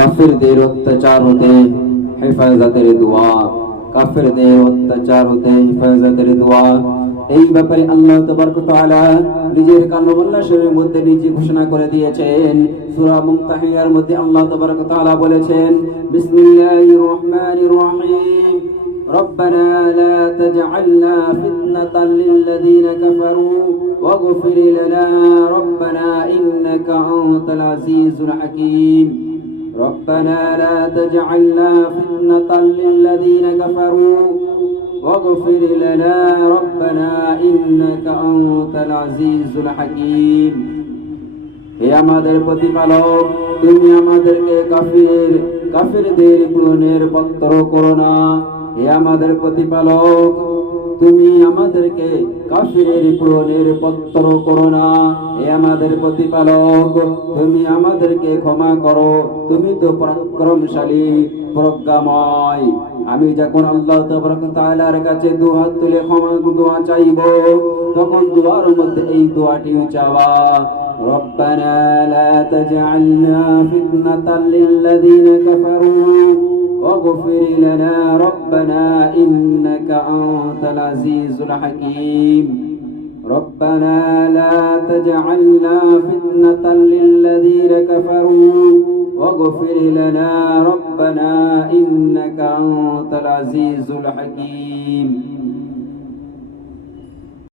কাফিরদের অত্যাচার হতে হেফাজতের দোয়া, কাফিরদের অত্যাচার হতে হেফাজতের দোয়া। এই ব্যাপারে আল্লাহ তাবারক ওয়া তাআলা নিজের কালামুল্লাহ শরীফের মধ্যে নিজে ঘোষণা করে দিয়েছেন। সূরা মুমতাহিনার মধ্যে আল্লাহ তাবারক ওয়া তাআলা বলেছেন, বিসমিল্লাহির রহমানির রহিম, ربنا لا تجعلنا فتنة للذين كفروا واغفر لنا ربنا إنك أنت العزيز الحكيم ربنا لا تجعلنا فتنة للذين كفروا واغفر لنا ربنا إنك أنت العزيز الحكيم হে আমাদের প্রতিপালক, তুমি আমাদেরকে কাফিরদের পূরণের পত্র করো না। হে আমাদের প্রতিপালক, তুমি আমাদেরকে কাফিরের পূরণের পত্র করো না। হে আমাদের প্রতিপালক, তুমি আমাদেরকে ক্ষমা করো, তুমি তো পরাক্রমশালী, প্রজ্ঞাময়। আমি যখন আল্লাহ তাবারক ওয়া তাআলার কাছে দুহাত তুলে ক্ষমা দোয়া চাইব, তখন দোয়ার মধ্যে এই দোয়াটি চাওয়া, ربنا لا تجعلنا فتنة للذين كفروا واغفر لنا ربنا إنك أنت العزيز الحكيم ربنا لا تجعلنا فتنة للذين كفروا واغفر لنا ربنا إنك أنت العزيز الحكيم